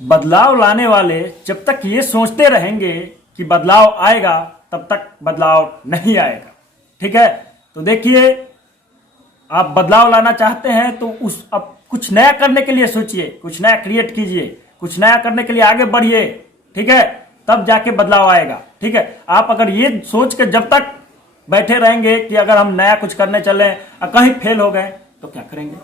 बदलाव लाने वाले जब तक ये सोचते रहेंगे कि बदलाव आएगा तब तक बदलाव नहीं आएगा। ठीक है, तो देखिए, आप बदलाव लाना चाहते हैं तो अब कुछ नया करने के लिए सोचिए, कुछ नया क्रिएट कीजिए, कुछ नया करने के लिए आगे बढ़िए। ठीक है, तब जाके बदलाव आएगा। ठीक है, आप अगर ये सोच के जब तक बैठे रहेंगे कि अगर हम नया कुछ करने चले और कहीं फेल हो गए तो क्या करेंगे,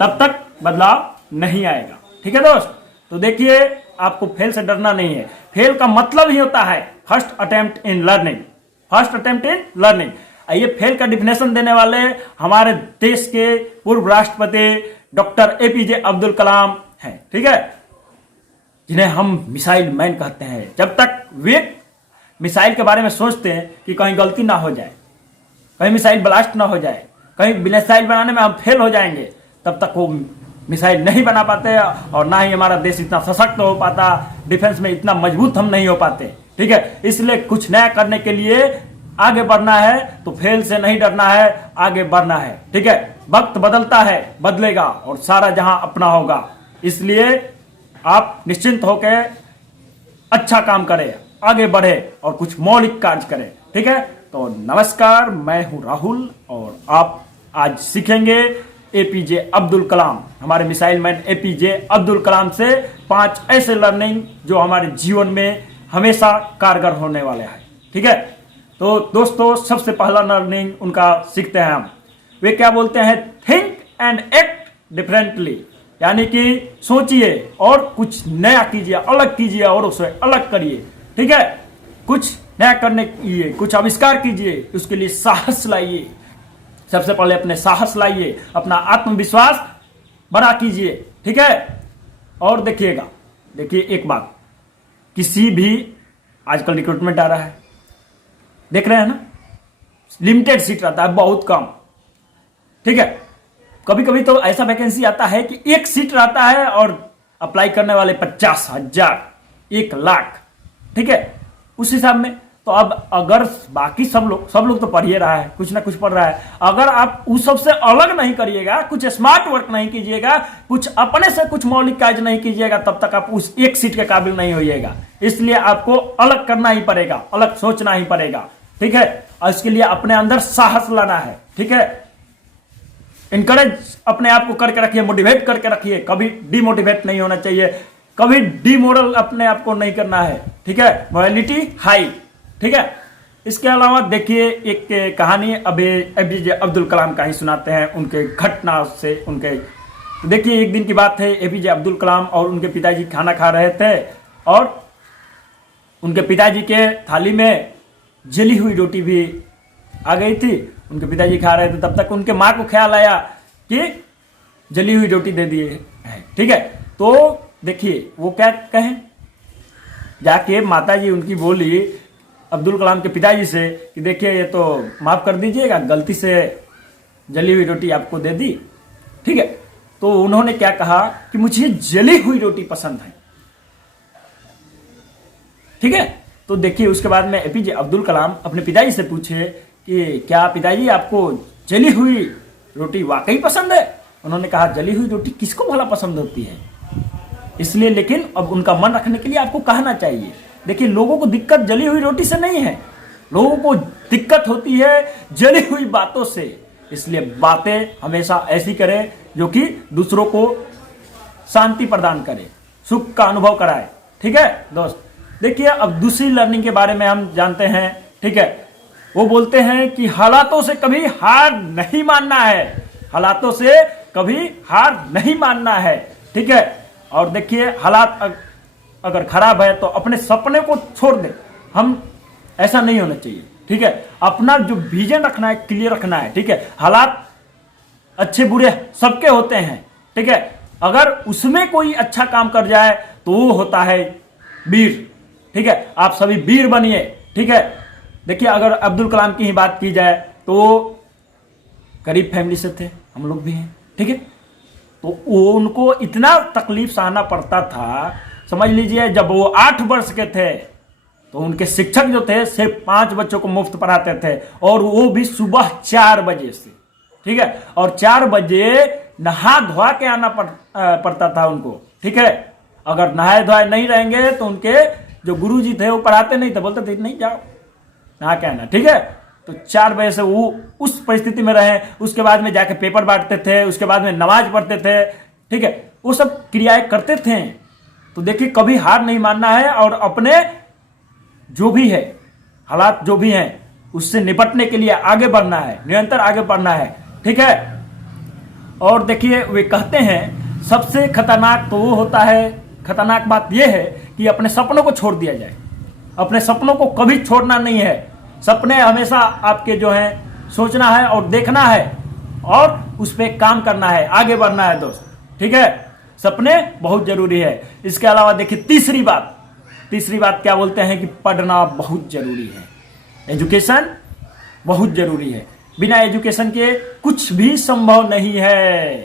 तब तक बदलाव नहीं आएगा। ठीक है दोस्त, तो देखिए, आपको फेल से डरना नहीं है। फेल का मतलब ही होता है first attempt in learning, first attempt in learning. ये फेल का डिफिनेशन देने वाले हमारे देश के पूर्व राष्ट्रपति डॉक्टर एपीजे अब्दुल कलाम हैं। ठीक है, जिन्हें हम मिसाइल मैन कहते हैं। जब तक वे मिसाइल के बारे में सोचते हैं कि कहीं गलती ना हो जाए, कहीं मिसाइल ब्लास्ट ना हो जाए, कहीं मिसाइल बनाने में हम फेल हो जाएंगे, तब तक वो मिसाइल नहीं बना पाते और ना ही हमारा देश इतना सशक्त हो पाता, डिफेंस में इतना मजबूत हम नहीं हो पाते। ठीक है, इसलिए कुछ नया करने के लिए आगे बढ़ना है तो फेल से नहीं डरना है, आगे बढ़ना है। ठीक है, वक्त बदलता है, बदलेगा और सारा जहां अपना होगा। इसलिए आप निश्चिंत होकर अच्छा काम करें, आगे बढ़े और कुछ मौलिक कार्य करें। ठीक है, तो नमस्कार, मैं हूं राहुल और आप आज सीखेंगे एपीजे अब्दुल कलाम, हमारे missile man APJ Abdul Kalam से 5 ऐसे लर्निंग जो हमारे जीवन में हमेशा कारगर होने वाले हैं। ठीक है, तो दोस्तों, सबसे पहला लर्निंग उनका सीखते हैं हम। वे क्या बोलते हैं, थिंक एंड एक्ट डिफरेंटली, यानी कि सोचिए और कुछ नया कीजिए, अलग कीजिए और उसे अलग करिए। ठीक है, कुछ नया करने के लिए कुछ आविष्कार कीजिए, उसके लिए साहस लाइए। सबसे पहले अपने साहस लाइए, अपना आत्मविश्वास बड़ा कीजिए। ठीक है, और देखिए एक बात, किसी भी आजकल रिक्रूटमेंट आ रहा है, देख रहे हैं ना, लिमिटेड सीट रहता है, बहुत कम। ठीक है, कभी कभी तो ऐसा वैकेंसी आता है कि 1 सीट रहता है और अप्लाई करने वाले 50,000, 1,00,000। ठीक है, उस हिसाब में तो अब अगर बाकी सब लोग तो पढ़ ही रहा है, कुछ ना कुछ पढ़ रहा है, अगर आप उस सबसे अलग नहीं करिएगा, कुछ स्मार्ट वर्क नहीं कीजिएगा, कुछ अपने से कुछ मौलिक कार्य नहीं कीजिएगा, तब तक आप उस 1 सीट के काबिल नहीं होइएगा। इसलिए आपको अलग करना ही पड़ेगा, अलग सोचना ही पड़ेगा। ठीक है, और इसके लिए अपने अंदर साहस लाना है। ठीक है, इनकरेज अपने आप को करके रखिए, मोटिवेट करके रखिए, कभी डिमोटिवेट नहीं होना चाहिए, कभी डिमोरल अपने आप को नहीं करना है। ठीक है, मोरालिटी हाई। ठीक है, इसके अलावा देखिए, एक कहानी एपीजे अब्दुल कलाम का ही सुनाते हैं, उनके घटना से। देखिए, एक दिन की बात है, एपीजे अब्दुल कलाम और उनके पिताजी खाना खा रहे थे और उनके पिताजी के थाली में जली हुई रोटी भी आ गई थी। उनके पिताजी खा रहे थे, तब तक उनके माँ को ख्याल आया कि जली हुई रोटी दे दिए है। ठीक है, तो देखिए वो क्या कहें, जाके माताजी उनकी बोली अब्दुल कलाम के पिताजी से कि देखिए, ये तो माफ कर दीजिएगा, गलती से जली हुई रोटी आपको दे दी। ठीक है, तो उन्होंने क्या कहा कि मुझे जली हुई रोटी पसंद है। ठीक है, तो देखिए, उसके बाद में एपीजे अब्दुल कलाम अपने पिताजी से पूछे कि क्या पिताजी आपको जली हुई रोटी वाकई पसंद है? उन्होंने कहा, जली हुई रोटी किसको भला पसंद होती है। इसलिए लेकिन अब उनका मन रखने के लिए आपको कहना चाहिए। देखिए, लोगों को दिक्कत जली हुई रोटी से नहीं है, लोगों को दिक्कत होती है जली हुई बातों से। इसलिए बातें हमेशा ऐसी करें जो कि दूसरों को शांति प्रदान करे, सुख का अनुभव कराए। ठीक है दोस्त, देखिए, अब दूसरी लर्निंग के बारे में हम जानते हैं। ठीक है, वो बोलते हैं कि हालातों से कभी हार नहीं मानना है, हालातों से कभी हार नहीं मानना है। ठीक है, और देखिए, हालात अगर खराब है तो अपने सपने को छोड़ दे, हम ऐसा नहीं होना चाहिए। ठीक है, अपना जो विजन रखना है, क्लियर रखना है। ठीक है, हालात अच्छे बुरे सबके होते हैं। ठीक है, अगर उसमें कोई अच्छा काम कर जाए तो वो होता है वीर। ठीक है, आप सभी वीर बनिए। ठीक है, देखिए, अगर अब्दुल कलाम की ही बात की जाए तो वो गरीब फैमिली से थे, हम लोग भी हैं। ठीक है, तो वो उनको इतना तकलीफ सहना पड़ता था, समझ लीजिए, जब वो 8 वर्ष के थे तो उनके शिक्षक जो थे सिर्फ 5 बच्चों को मुफ्त पढ़ाते थे, और वो भी सुबह 4 बजे से। ठीक है, और 4 बजे नहा धोआ के आना पड़ता था उनको। ठीक है, अगर नहाए धोए नहीं रहेंगे तो उनके जो गुरुजी थे वो पढ़ाते नहीं थे, बोलते थे नहीं जाओ नहा के आना, ठीक है। तो 4 बजे से वो उस परिस्थिति में रहे, उसके बाद में जाके पेपर बांटते थे, उसके बाद में नमाज पढ़ते थे, ठीक है, वो सब क्रियाएं करते थे। तो देखिए कभी हार नहीं मानना है और अपने जो भी है हालात जो भी हैं उससे निपटने के लिए आगे बढ़ना है, निरंतर आगे बढ़ना है, ठीक है। और देखिए वे कहते हैं सबसे खतरनाक तो वो होता है, खतरनाक बात यह है कि अपने सपनों को छोड़ दिया जाए। अपने सपनों को कभी छोड़ना नहीं है, सपने हमेशा आपके जो हैं सोचना है और देखना है और उस पर काम करना है, आगे बढ़ना है दोस्त, ठीक है। सपने बहुत जरूरी है। इसके अलावा देखिए तीसरी बात क्या बोलते हैं कि पढ़ना बहुत जरूरी है, एजुकेशन बहुत जरूरी है। बिना एजुकेशन के कुछ भी संभव नहीं है,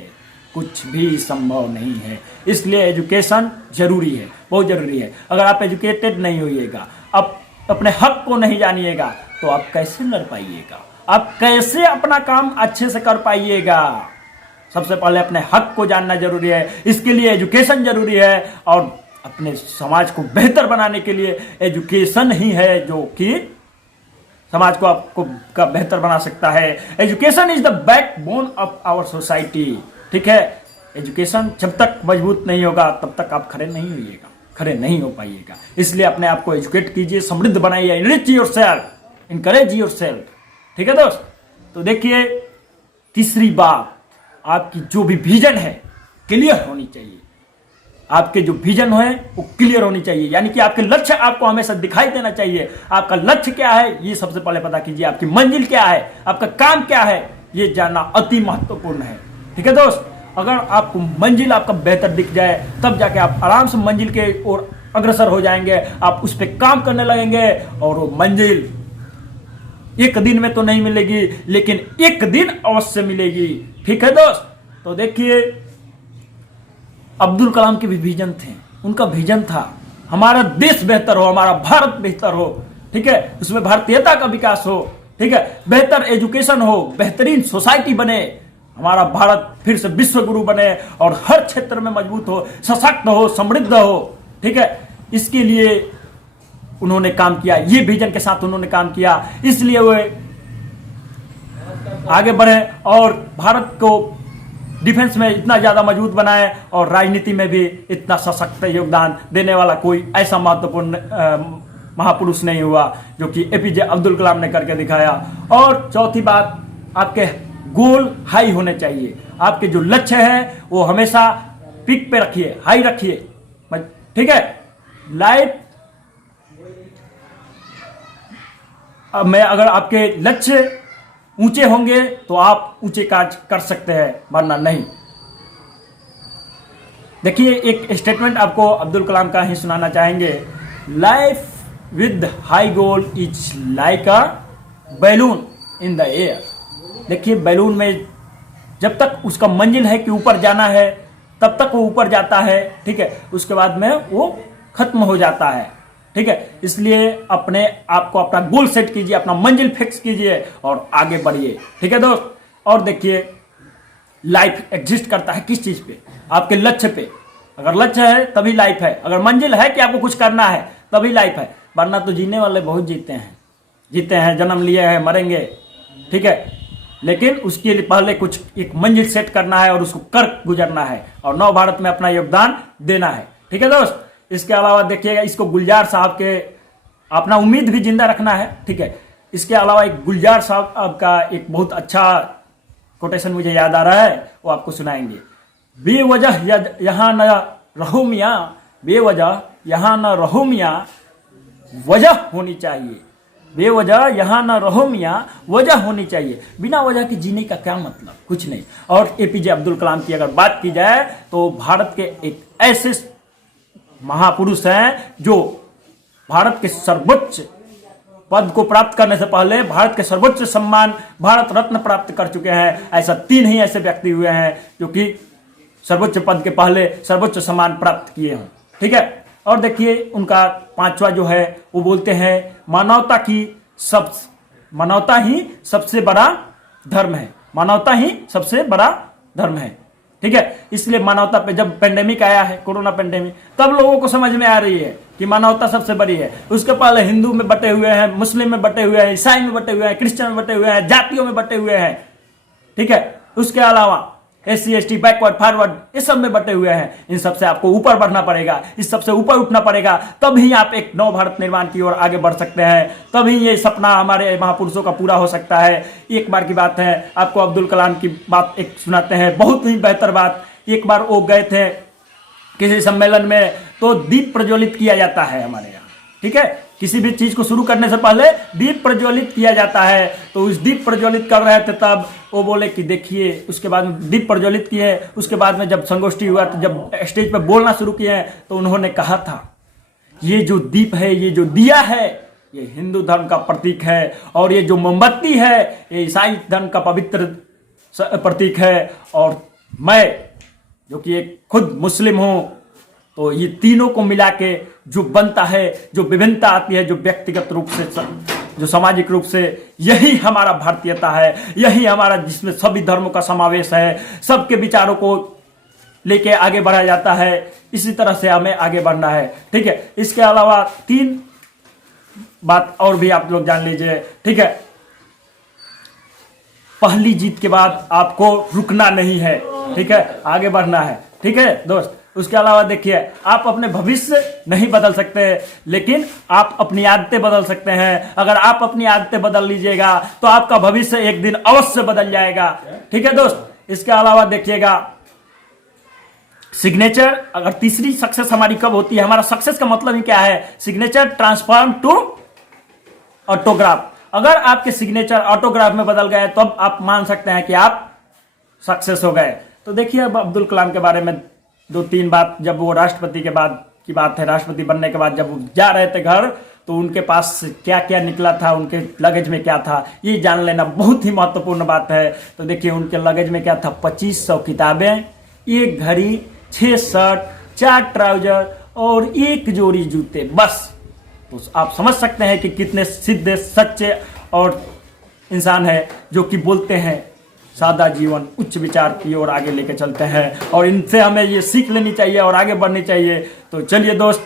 कुछ भी संभव नहीं है। इसलिए एजुकेशन जरूरी है, बहुत जरूरी है। अगर आप एजुकेटेड नहीं होइएगा, आप अपने हक को नहीं जानिएगा तो आप कैसे लड़ पाइएगा, आप कैसे अपना काम अच्छे से कर पाइएगा। सबसे पहले अपने हक को जानना जरूरी है, इसके लिए एजुकेशन जरूरी है। और अपने समाज को बेहतर बनाने के लिए एजुकेशन ही है जो कि समाज को आपको का बेहतर बना सकता है। Education is the backbone of our society, ठीक है। एजुकेशन जब तक मजबूत नहीं होगा तब तक आप खड़े नहीं हो पाइएगा। इसलिए अपने आप को एजुकेट कीजिए, समृद्ध बनाइए, इनरिच योरसेल्फ, इनकरेज योरसेल्फ, ठीक है दोस्त। तो देखिए तीसरी बात, आपकी जो भी विजन है क्लियर होनी चाहिए। आपके जो विजन है वो क्लियर होनी चाहिए, यानी कि आपके लक्ष्य आपको हमेशा दिखाई देना चाहिए। आपका लक्ष्य क्या है ये सबसे पहले पता कीजिए, आपकी मंजिल क्या है, आपका काम क्या है, ये जानना अति महत्वपूर्ण है, ठीक है दोस्त। अगर आपको मंजिल आपका बेहतर दिख जाए तब जाके आप आराम से मंजिल के ओर अग्रसर हो जाएंगे, आप उस पर काम करने लगेंगे और वो मंजिल एक दिन में तो नहीं मिलेगी लेकिन एक दिन अवश्य मिलेगी, ठीक है दोस्त। तो देखिए अब्दुल कलाम के भी विजन थे, उनका विजन था हमारा देश बेहतर हो, हमारा भारत बेहतर हो, ठीक है, उसमें भारतीयता का विकास हो, ठीक है, बेहतर एजुकेशन हो, बेहतरीन सोसाइटी बने, हमारा भारत फिर से विश्व गुरु बने और हर क्षेत्र में मजबूत हो, सशक्त हो, समृद्ध हो, ठीक है। इसके लिए उन्होंने काम किया, ये विजन के साथ उन्होंने काम किया, इसलिए वे आगे बढ़े और भारत को डिफेंस में इतना ज्यादा मजबूत बनाए और राजनीति में भी इतना सशक्त योगदान देने वाला कोई ऐसा महत्वपूर्ण महापुरुष नहीं हुआ जो कि एपीजे अब्दुल कलाम ने करके दिखाया। और चौथी बात, आपके गोल हाई होने चाहिए, आपके जो लक्ष्य है वो हमेशा पीक पे रखिए, हाई रखिए, ठीक है। लाइफ में अगर आपके लक्ष्य ऊंचे होंगे तो आप ऊंचे कार्य कर सकते हैं, वरना नहीं। देखिए एक स्टेटमेंट आपको अब्दुल कलाम का ही सुनाना चाहेंगे, life with high goal is like a balloon in the air. देखिए बैलून में जब तक उसका मंजिल है कि ऊपर जाना है तब तक वो ऊपर जाता है, ठीक है, उसके बाद में वो खत्म हो जाता है, ठीक है। इसलिए अपने आप को अपना गोल सेट कीजिए, अपना मंजिल फिक्स कीजिए और आगे बढ़िए, ठीक है दोस्त। और देखिए लाइफ एग्जिस्ट करता है किस चीज पे, आपके लक्ष्य पे। अगर लक्ष्य है तभी लाइफ है, अगर मंजिल है कि आपको कुछ करना है तभी लाइफ है, वरना तो जीने वाले बहुत जीते हैं, जन्म लिए हैं, मरेंगे, ठीक है, लेकिन उसके लिए पहले कुछ एक मंजिल सेट करना है और उसको कर गुजरना है और नव भारत में अपना योगदान देना है, ठीक है दोस्त। इसके अलावा देखिएगा, इसको गुलजार साहब के अपना उम्मीद भी जिंदा रखना है, ठीक है। इसके अलावा एक गुलजार साहब का एक बहुत अच्छा कोटेशन मुझे याद आ रहा है, वो आपको सुनाएंगे। बेवजह यहाँ न रहो मियाँ, बेवजह यहाँ न रहो मियाँ, वजह होनी चाहिए। बेवजह यहाँ न रहो मियाँ, वजह होनी चाहिए। बिना वजह के जीने का क्या मतलब, कुछ नहीं। और एपीजे अब्दुल कलाम की अगर बात की जाए तो भारत के एक ऐसे महापुरुष हैं जो भारत के सर्वोच्च पद को प्राप्त करने से पहले भारत के सर्वोच्च सम्मान भारत रत्न प्राप्त कर चुके हैं। ऐसा 3 ही ऐसे व्यक्ति हुए हैं जो कि सर्वोच्च पद के पहले सर्वोच्च सम्मान प्राप्त किए हों, ठीक है। और देखिए उनका 5वां जो है वो बोलते हैं मानवता ही सबसे बड़ा धर्म है, मानवता ही सबसे बड़ा धर्म है, ठीक है। इसलिए मानवता पे जब पेंडेमिक आया है, कोरोना पेंडेमिक, तब लोगों को समझ में आ रही है कि मानवता सबसे बड़ी है। उसके पहले हिंदू में बटे हुए हैं, मुस्लिम में बटे हुए हैं, ईसाई में बटे हुए हैं, क्रिश्चियन में बटे हुए हैं, जातियों में बटे हुए हैं, ठीक है। उसके अलावा SC ST बैकवर्ड फॉरवर्ड ये सब में बटे हुए हैं। इन सबसे आपको ऊपर बढ़ना पड़ेगा, इस सबसे ऊपर उठना पड़ेगा, तभी आप एक नव भारत निर्माण की ओर आगे बढ़ सकते हैं, तभी ये सपना हमारे महापुरुषों का पूरा हो सकता है। एक बार की बात है, आपको अब्दुल कलाम की बात एक सुनाते हैं, बहुत ही बेहतर बात। एक बार वो गए थे किसी सम्मेलन में, तो दीप प्रज्वलित किया जाता है हमारे यहाँ, ठीक है। किसी भी चीज को शुरू करने से पहले दीप प्रज्वलित किया जाता है। तो उस दीप प्रज्वलित कर रहे थे, तब वो बोले कि देखिए, उसके बाद में दीप प्रज्वलित किए, उसके बाद में जब संगोष्ठी हुआ, तो जब स्टेज पर बोलना शुरू किए, तो उन्होंने कहा था, ये जो दीप है, ये जो दिया है, ये हिंदू धर्म का प्रतीक है, और ये जो मोमबत्ती है, ये ईसाई धर्म का पवित्र प्रतीक है, और मैं जो कि एक खुद मुस्लिम हूं, तो ये तीनों को मिला के जो बनता है, जो विभिन्नता आती है, जो व्यक्तिगत रूप से, जो सामाजिक रूप से, यही हमारा भारतीयता है, यही हमारा, जिसमें सभी धर्मों का समावेश है, सबके विचारों को लेके आगे बढ़ाया जाता है। इसी तरह से हमें आगे बढ़ना है, ठीक है। इसके अलावा 3 बात और भी आप लोग जान लीजिए, ठीक है। पहली जीत के बाद आपको रुकना नहीं है, ठीक है, आगे बढ़ना है, ठीक है दोस्त। उसके अलावा देखिए, आप अपने भविष्य नहीं बदल सकते, लेकिन आप अपनी आदतें बदल सकते हैं। अगर आप अपनी आदतें बदल लीजिएगा, तो आपका भविष्य एक दिन अवश्य बदल जाएगा, ठीक है दोस्त। इसके अलावा देखिएगा, सिग्नेचर, अगर तीसरी सक्सेस हमारी कब होती है, हमारा सक्सेस का मतलब ही क्या है, सिग्नेचर ट्रांसफॉर्म टू ऑटोग्राफ। अगर आपके सिग्नेचर ऑटोग्राफ में बदल गए, तो अब आप मान सकते हैं कि आप सक्सेस हो गए। तो देखिए, अब अब्दुल कलाम के बारे में 2-3 बात, जब वो राष्ट्रपति के बाद की बात है, राष्ट्रपति बनने के बाद जब वो जा रहे थे घर, तो उनके पास क्या क्या निकला था, उनके लगेज में क्या था, ये जान लेना बहुत ही महत्वपूर्ण बात है। तो देखिए, उनके लगेज में क्या था, 2500 किताबें, 1 घड़ी, 6 शर्ट, 4 ट्राउजर और 1 जोड़ी जूते, बस। तो आप समझ सकते हैं कि कितने सीधे सच्चे और इंसान है, जो कि बोलते हैं सादा जीवन उच्च विचार की ओर आगे लेके चलते हैं, और इनसे हमें ये सीख लेनी चाहिए और आगे बढ़नी चाहिए। तो चलिए दोस्त,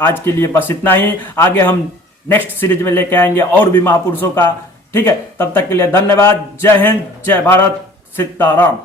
आज के लिए बस इतना ही। आगे हम नेक्स्ट सीरीज में लेके आएंगे और भी महापुरुषों का, ठीक है। तब तक के लिए धन्यवाद। जय हिंद, जय भारत, सीताराम।